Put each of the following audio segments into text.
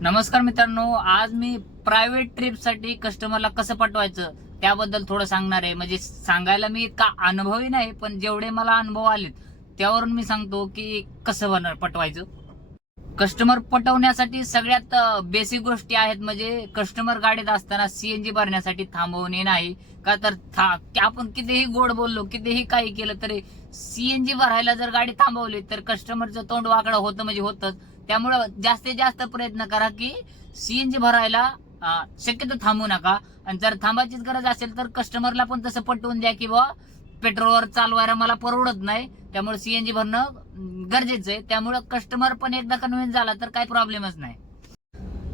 नमस्कार मित्रांनो आज मी प्रायव्हेट ट्रिपसाठी कस्टमरला कसं पटवायचं त्याबद्दल थोडं सांगणार आहे. म्हणजे सांगायला मी इतका अनुभवी नाही पण जेवढे मला अनुभव आलेत त्यावरून मी सांगतो की कसं पटवायचं. कस्टमर पटवण्यासाठी सगळ्यात बेसिक गोष्टी आहेत. म्हणजे कस्टमर गाडीत असताना सीएनजी भरण्यासाठी थांबवणे नाही. का तर था- आपण कितीही गोड बोललो कितीही काही केलं तरी सीएनजी भरायला जर गाडी थांबवली तर कस्टमरचं तोंड वाकडं होतं म्हणजे होतच. त्यामुळं जास्तीत जास्त प्रयत्न करा की सीएनजी भरायला शक्यतो थांबू नका. आणि जर थांबायचीच गरज असेल तर कस्टमरला पण तसं पटवून द्या की बा पेट्रोलवर चालवायला मला परवडत नाही. त्यामुळे सीएनजी भरणं गरजेचं आहे. त्यामुळं कस्टमर पण एकदा कन्व्हिन्स झाला तर काही प्रॉब्लेमच नाही.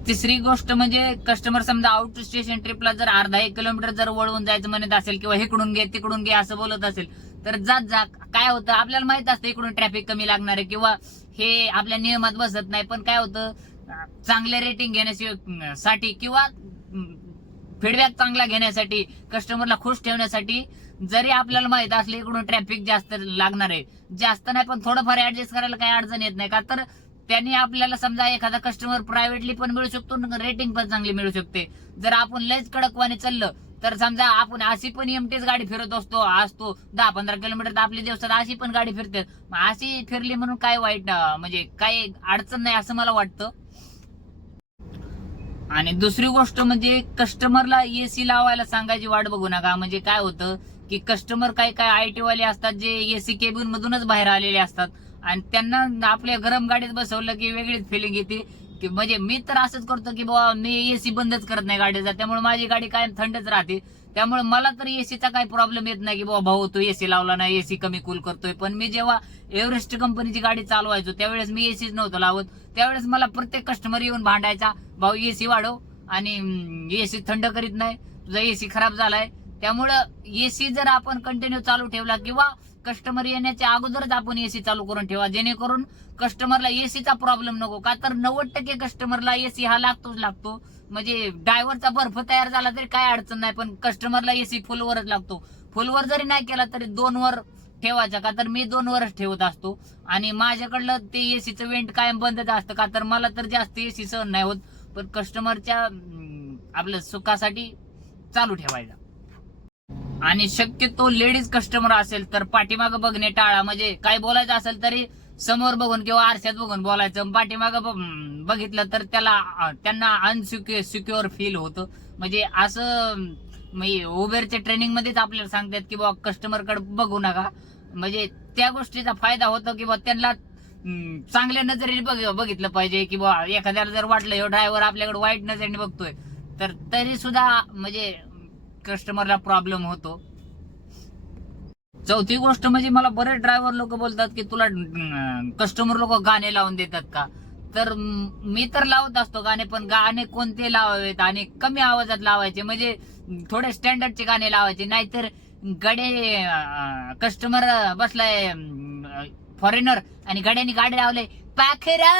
तिसरी गोष्ट म्हणजे कस्टमर समजा आउट स्टेशन ट्रिपला जर अर्धा एक किलोमीटर जर वळवून जायचं म्हणत असेल किंवा इकडून घे तिकडून घे असं बोलत असेल तर जात जा. काय होतं? आपल्याला माहीत असतं इकडून ट्रॅफिक कमी लागणार आहे किंवा हे आपल्या नियमात बसत नाही. पण काय होतं चांगल्या चांगले रेटिंग घेण्यासाठी किंवा फीडबॅक चांगला घेण्यासाठी कस्टमरला खुश ठेवण्यासाठी जरी आपल्याला माहीत असले इकडून ट्रॅफिक जास्त लागणार आहे जास्त नाही पण थोडंफार ऍडजस्ट करायला काही अडचण येत नाही. का तर त्यांनी आपल्याला समजा एखादा कस्टमर प्रायव्हेटली पण मिळू शकतो रेटिंग पण चांगली मिळू शकते. जर आपण लयच कडकवाने चाललं तर समजा आपण अशी पण एमटीच गाडी फिरत असतो असतो दहा पंधरा किलोमीटर आपल्या आपली दिवसात अशी पण गाडी फिरते. अशी फिरली म्हणून काय वाईट म्हणजे काय अडचण नाही असं मला वाटतं. आणि दुसरी गोष्ट म्हणजे कस्टमरला एसी लावायला सांगायची वाट बघू नका. म्हणजे काय होतं की कस्टमर काय काय आय टी वाले असतात जे एसी केबिन मधूनच बाहेर आलेले असतात. आणि त्यांना आपल्या गरम गाडीत बसवलं की वेगळीच फिलिंग येते. की म्हणजे मी तर असंच करतो की बाबा मी एसी बंदच करत नाही गाडीचा. त्यामुळे माझी गाडी कायम थंडच राहते. त्यामुळे मला तर एसीचा काही प्रॉब्लेम येत नाही की बाबा भाऊ तू एसी लावला नाही एसी कमी कूल करतोय. पण मी जेव्हा एव्हरेस्ट कंपनीची गाडी चालवायचो त्यावेळेस मी एसीच नव्हतं लावत. त्यावेळेस मला प्रत्येक कस्टमर येऊन भांडायचा भाऊ एसी वाढव. आणि एसी थंड करीत नाही. तुझा एसी खराब झालाय. त्यामुळं एसी जर आपण कंटिन्यू चालू ठेवला किंवा कस्टमर येण्याच्या अगोदरच आपण एसी चालू करून ठेवा. जेणेकरून कस्टमरला एसीचा प्रॉब्लेम नको. का तर नव्वद टक्के कस्टमरला एसी हा लागतोच लागतो. म्हणजे ड्रायव्हरचा बर्फ तयार झाला तरी काय अडचण नाही पण कस्टमरला एसी फुलवरच लागतो. फुलवर जरी नाही केला तरी दोन वर ठेवायचा. का तर मी दोन वरच ठेवत असतो. आणि माझ्याकडलं ते एसीचं वेंट कायम बंदच असतं. का तर मला तर जास्त एसी सहन नाही होत. पण कस्टमरच्या आपल्या सुखासाठी चालू ठेवायचा. आणि शक्यतो लेडीज कस्टमर असेल तर पाठीमागं बघणे टाळा. म्हणजे काय बोलायचं असेल तरी समोर बघून किंवा आरशात बघून बोलायचं. पाठीमागं बघितलं तर त्याला त्यांना अनसिक्युअर सिक्युअर फील होतं. म्हणजे असं म्हणजे उबेरच्या ट्रेनिंग मध्येच आपल्याला सांगतात की बाबा कस्टमरकडे बघू नका. म्हणजे त्या गोष्टीचा फायदा होतो की बाबा त्यांना चांगल्या नजरेने बघ- बघितलं पाहिजे की बाबा एखाद्याला जर वाटलं हे ड्रायव्हर आपल्याकडे वाईट नजरेने बघतोय. तर तरी सुद्धा म्हणजे कस्टमरला प्रॉब्लेम होतो. चौथी गोष्ट म्हणजे मला बरेच ड्रायव्हर लोक बोलतात की तुला कस्टमर लोक गाणे लावून देतात का? तर मी तर लावत असतो गाणे पण गाणे कोणते लावावेत आणि कमी आवाजात लावायचे? म्हणजे थोडे स्टँडर्डचे गाणे लावायचे. नाहीतर गडे कस्टमर बसलाय फॉरेनर आणि गड्याने गाडी लावले. पाखरा!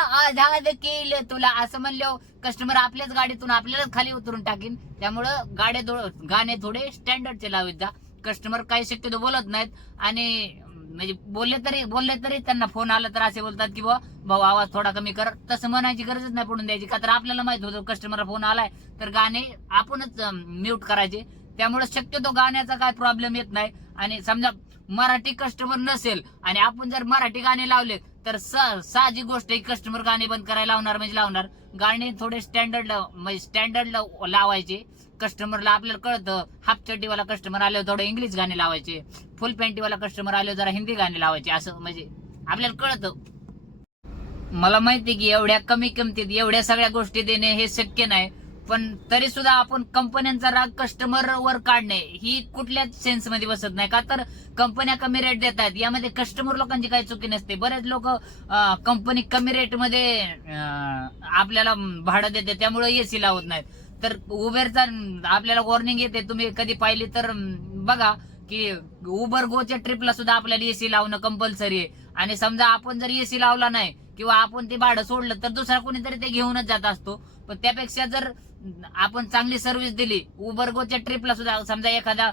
आझाद केलं तुला. असं म्हणलं कस्टमर आपल्याच गाडीतून आपल्यालाच खाली उतरून टाकीन. त्यामुळं गाड्या थोडं- गाणे थोडे स्टँडर्डचे लावित जा. कस्टमर काही शक्यतो बोलत नाहीत. आणि म्हणजे बोलले तरी बोलले तरी त्यांना फोन आला तर असे बोलतात की बुवा भाऊ आवाज थोडा कमी कर. तसं म्हणायची गरजच नाही पडून द्यायची. का तर आपल्याला माहीत होतं कस्टमरला फोन आलाय तर गाणे आपणच म्यूट करायचे. त्यामुळे शक्यतो गाण्याचा काय प्रॉब्लेम येत नाही. आणि समजा मराठी कस्टमर नसेल आणि आपण जर मराठी गाणे लावले तर स- साहजिक गोष्ट आहे कस्टमर गाणे बंद करायला लावणार म्हणजे लावणार. गाणे थोडे स्टँडर्ड म्हणजे स्टँडर्ड लावायचे. कस्टमरला आपल्याला कळतं हाफ चड्डीवाला कस्टमर आल्यावर थोडं इंग्लिश गाणे लावायचे. फुल पॅन्टीवाला कस्टमर आल्यावर जरा हिंदी गाणे लावायचे असं म्हणजे आपल्याला कळतं. मला माहिती की एवढ्या कमी किमतीत एवढ्या सगळ्या गोष्टी देणे हे शक्य नाही. पण तरी सुद्धा आपण कंपन्यांचा राग कस्टमर वर काढणे ही कुठल्याच सेन्समध्ये बसत नाही का? तर कंपन्या कमी रेट देतात. यामध्ये कस्टमर लोकांची काही चुकी नसते. बरेच लोक कंपनी कमी रेटमध्ये आपल्याला भाडं देते. त्यामुळे एसी लावत नाहीत. तर उबेरचा आपल्याला वॉर्निंग येते. तुम्ही कधी पाहिली तर बघा की उबर गोच्या ट्रिपला सुद्धा आपल्याला एसी लावणं कंपल्सरी आहे. आणि समजा आपण जर एसी लावला नाही किंवा आपण ते भाडं सोडलं तर दुसरा कोणीतरी ते घेऊनच जात असतो. पण त्यापेक्षा जर आपण चांगली सर्व्हिस दिली. उबर गोच्या ट्रिपला सुद्धा समजा एखादा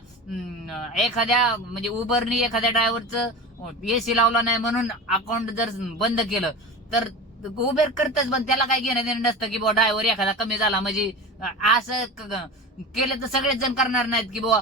एखाद्या म्हणजे उबरनी एखाद्या ड्रायव्हरचं एसी लावला नाही म्हणून अकाउंट जर बंद केलं तर उबेर करतच पण त्याला काय घेणं देणं नसतं की बुवा ड्रायव्हर एखादा कमी झाला. म्हणजे असं केलं तर सगळेच जण करणार नाहीत की बुवा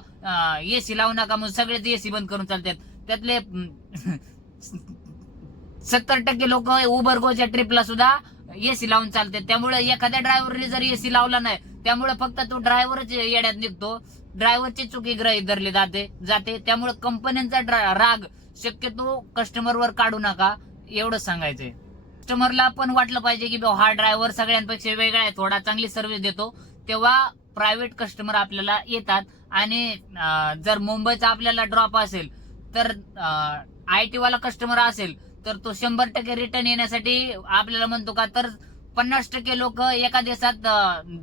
एसी लावू नका म्हणून सगळेच एसी बंद करून चालतात. त्यातले सत्तर टक्के लोक उबर गोच्या ट्रिपला सुद्धा एसी लावून चालते. त्यामुळे एखाद्या ड्रायव्हरने जर एसी लावला नाही त्यामुळे फक्त तो ड्रायव्हरच येड्यात निघतो. ड्रायव्हरची चुकी ग्रहित धरली जाते जाते. त्यामुळे कंपन्यांचा राग शक्यतो कस्टमरवर काढू नका एवढं सांगायचंय. कस्टमरला पण वाटलं पाहिजे की हा ड्रायव्हर सगळ्यांपेक्षा वेगळा आहे थोडा चांगली सर्व्हिस देतो. तेव्हा प्रायव्हेट कस्टमर आपल्याला येतात आणि जर मुंबईचा आपल्याला ड्रॉप असेल तर आय टी वाला कस्टमर असेल तर तो शंभर टक्के रिटर्न येण्यासाठी आपल्याला म्हणतो का तर पन्नास टक्के लोक एका दिवसात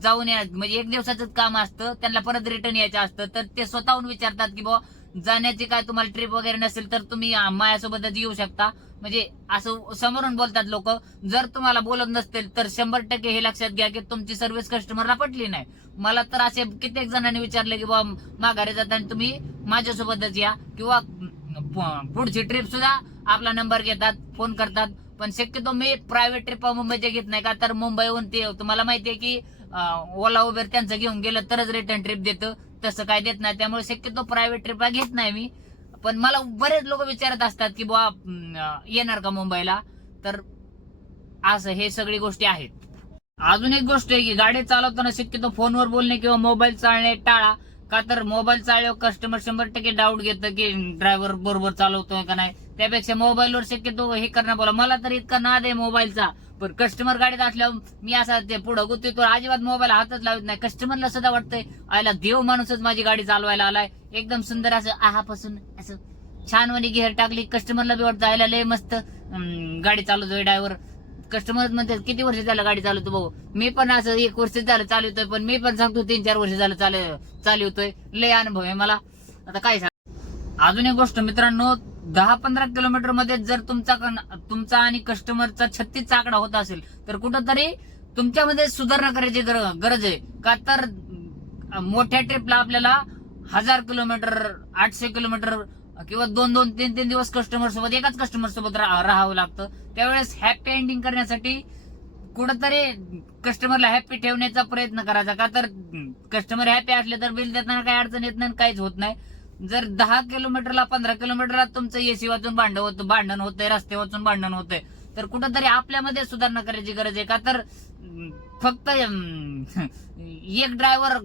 जाऊन या म्हणजे एक दिवसाच काम असतं त्यांना परत रिटर्न यायचं असतं. तर ते स्वतःहून विचारतात की बुवा जाण्याची काय तुम्हाला ट्रिप वगैरे नसेल तर तुम्ही माझ्यासोबतच येऊ शकता. म्हणजे असं समोरून बोलतात लोक. जर तुम्हाला बोलत नसतील तर शंभर टक्के हे लक्षात घ्या की तुमची सर्व्हिस कस्टमरला पटली नाही. मला तर असे कित्येक जणांनी विचारले की बाबा माघारी जाताना तुम्ही माझ्यासोबतच या किंवा पुढची ट्रिप सुद्धा आपला नंबर घेतात फोन करतात. पण शक्यतो मी प्रायव्हेट ट्रिप मुंबईच्या घेत नाही का? तर मुंबईहून ते तुम्हाला माहितीये की ओला उबेर त्यांचं घेऊन गेलं तरच रिटर्न ट्रिप देतं. तसं काय देत नाही. त्यामुळे शक्यतो प्रायव्हेट ट्रिपला घेत नाही मी. पण मला बरेच लोक विचारत असतात की बुवा येणार का मुंबईला? तर असं हे सगळी गोष्टी आहेत. अजून एक गोष्ट आहे की गाडी चालवताना शक्यतो फोनवर बोलणे किंवा मोबाईल चालणे टाळा. का तर मोबाईल चालव कस्टमर शंभर टक्के डाऊट घेतं की ड्रायव्हर बरोबर चालवतोय का नाही. त्यापेक्षा मोबाईलवर शक्यतो हे करणं बोला. मला तर इतका नाद आहे मोबाईलचा पण कस्टमर गाडीत असल्यावर मी असा ते पुढं गुत्तो अजिबात मोबाईल हातच लावत नाही. कस्टमरला सुद्धा वाटतंय आयला देव माणूसच माझी गाडी चालवायला आलाय. एकदम सुंदर असं आहापासून असं छान वाली घेर टाकली. कस्टमरला बी वाटतं आयला लय मस्त अं, गाडी चालवतोय ड्रायव्हर कस्टमर म्हणतात किती वर्ष झालं गाडी चालवतो भाऊ मी पण असं एक वर्ष झालं चालवतोय पण मी पण सांगतो तीन चार वर्ष झालं चाल चालवतोय. लय अनुभव आहे मला. आता काय सांग अजून एक गोष्ट मित्रांनो दहा पंधरा किलोमीटरमध्ये जर तुमचा तुमचा आणि कस्टमरचा छत्तीस आकडा होत असेल तर कुठंतरी तुमच्यामध्ये सुधारणा करायची गर- गरज आहे. का तर मोठ्या ट्रिपला आपल्याला हजार किलोमीटर आठशे किलोमीटर किंवा दोन दोन तीन तीन दिवस कस्टमर सोबत एकाच कस्टमर सोबत रा- राहावं लागतं. त्यावेळेस हॅपी एंडिंग करण्यासाठी कुठंतरी कस्टमरला हॅपी ठेवण्याचा प्रयत्न करायचा. का तर कस्टमर हॅपी असले तर बिल देताना काही अडचण येत नाही आणि काहीच होत नाही. जर दहा किलोमीटरला पंधरा किलोमीटरला तुमचं एसी वाचून भांडण होतं भांडण होतंय रस्ते वाचून भांडण होतंय तर कुठंतरी आपल्यामध्ये सुधारणा करायची गरज आहे. का तर फक्त एक ड्रायव्हर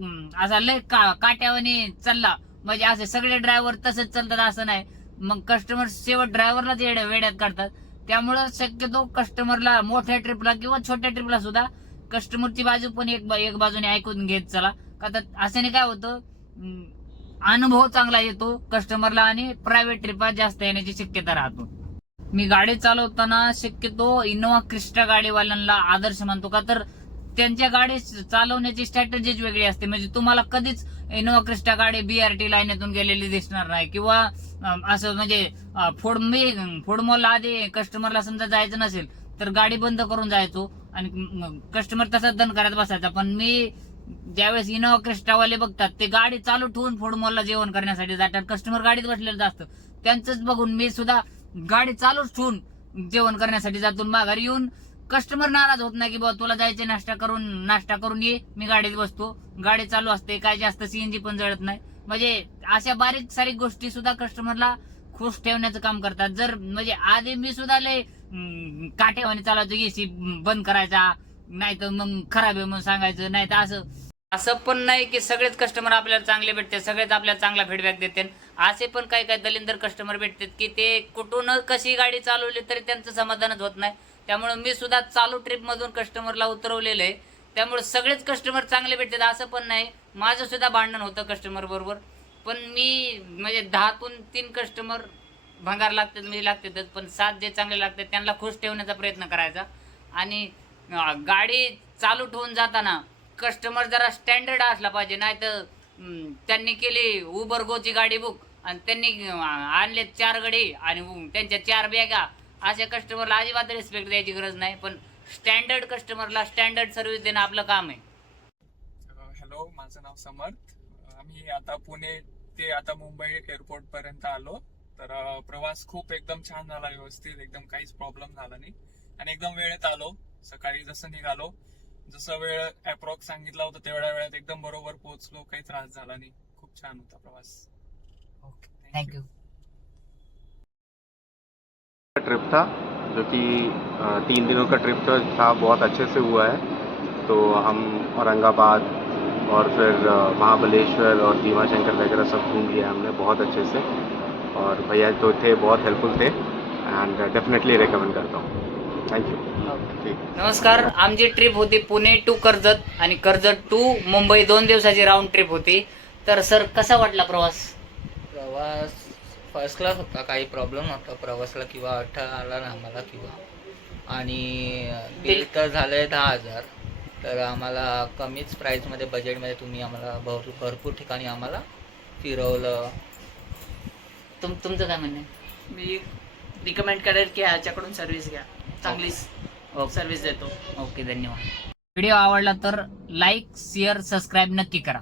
असा लय का- काट्यावाने चालला म्हणजे असे सगळे ड्रायव्हर तसेच चालतात असं नाही. मग कस्टमर सेवा ड्रायव्हरलाच येड्या वेड्यात काढतात. त्यामुळं शक्यतो कस्टमरला मोठ्या ट्रिपला किंवा छोट्या ट्रिपला सुद्धा कस्टमरची बाजू पण एक एक बाजूने ऐकून घेत चला. का तर अशाने काय होतं अनुभव चांगला येतो कस्टमरला आणि प्रायव्हेट ट्रिपा जास्त येण्याची शक्यता राहतो. मी गाडी चालवताना शक्यतो इनोवा क्रिस्टा गाडीवाल्यांना आदर्श मानतो. का तर त्यांच्या गाडी चालवण्याची स्ट्रॅटेजीच वेगळी असते. म्हणजे तुम्हाला कधीच इनोवा क्रिस्टा गाडी बीआरटी लाईनीतून गेलेली दिसणार नाही. किंवा असं म्हणजे फोड मी फूड मॉलला आधी कस्टमरला समजा जायचं नसेल तर गाडी बंद करून जायचो. आणि कस्टमर तसाच दन करत बसायचा. पण मी ज्यावेळेस इनोवा क्रिस्टावाले बघतात ते गाडी चालू ठेवून फूड मॉलला जेवण करण्यासाठी जातात. कस्टमर गाडीत बसलेलं असतं. त्यांचंच बघून मी सुद्धा गाडी चालूच ठेवून जेवण करण्यासाठी जातो माघारी येऊन कस्टमर नाराज होत नाही की बाबा तुला जायचे नाश्ता करून नाश्ता करून ये मी गाडीत बसतो. गाडी चालू असते काय जास्त सीएनजी पण जळत नाही. म्हणजे अशा बारीक सारीक गोष्टी सुद्धा कस्टमरला खुश ठेवण्याचं काम करतात. जर म्हणजे आधी मी सुद्धा लय काठेवाने चालवायचो एसी बंद करायचा नाही तर मग खराब आहे म्हणून सांगायचं नाही तर असं असं पण नाही की सगळेच कस्टमर आपल्याला चांगले भेटते सगळेच आपल्याला चांगला फीडबॅक देते असे पण काही काही दलिंदर कस्टमर भेटतात की ते कुठून कशी गाडी चालवली तरी त्यांचं समाधानच होत नाही. त्यामुळे मी सुद्धा चालू ट्रिप मधून कस्टमरला उतरवलेलं आहे त्यामुळे सगळेच कस्टमर चांगले भेटतात असं पण नाही. माझं सुद्धा भांडण होतं कस्टमर बरोबर. पण मी म्हणजे दहातून तीन कस्टमर भंगार लागतात म्हणजे लागतातच पण सात जे चांगले लागतात त्यांना खुश ठेवण्याचा प्रयत्न करायचा. आणि गाडी चालू ठेवून जाताना कस्टमर जरा स्टँडर्ड असला पाहिजे. नाही तर त्यांनी केली उबर गोची गाडी बुक आणि त्यांनी आणले चार गडी आणि त्यांच्या चार बॅगा. अशा कस्टमरला अजिबात रिस्पेक्ट द्यायची गरज नाही पण स्टँडर्ड कस्टमरला स्टँडर्ड सर्व्हिस देणं आपलं काम आहे. हॅलो माझं नाव समर्थ. आम्ही आता पुणे ते आता मुंबई एअरपोर्ट पर्यंत आलो. तर प्रवास खूप एकदम छान झाला व्यवस्थित एकदम काहीच प्रॉब्लेम झाला नाही. आणि एकदम वेळेत आलो. सकाळी जसं निघालो जसं वेळ अप्रॉक्स सांगितला होता तेवढ्या वेळात एकदम बरोबर पोहोचलो. काही त्रास झाला नाही. खूप छान होता प्रवास. ओके थँक्यू ट्रिप था जो कि तीन दिनों का ट्रिप था, था बहुत अच्छे से हुआ है। तो हम औरंगाबाद और फिर महाबलेश्वर और भीमा शंकर वगैरह सब घूम लिया हमने बहुत अच्छे से। और भैया तो थे बहुत हेल्पफुल थे एंड डेफिनेटली रिकमेंड करता हूँ। थैंक यू ठीक नमस्कार आमची ट्रिप होती पुणे टू कर्जत आणि कर्जत टू मुंबई. दोन दिवसाची राऊंड ट्रिप होती. तर सर कसा वाटला प्रवास? प्रवास फर्स्ट क्लास होता काही प्रॉब्लेम नव्हता. प्रवासला किंवा अडथळा आला ना आम्हाला किंवा. आणि बिल तर झालंय दहा हजार. तर आम्हाला कमीच प्राईसमध्ये बजेटमध्ये तुम्ही आम्हाला भर भरपूर ठिकाणी आम्हाला फिरवलं. तुम तुमचं काय म्हणणं आहे? मी रिकमेंड करेल की ह्याच्याकडून सर्व्हिस घ्या. चांगली ओके सर्व्हिस देतो. ओके धन्यवाद. व्हिडिओ आवडला तर लाईक शेअर सबस्क्राईब नक्की करा.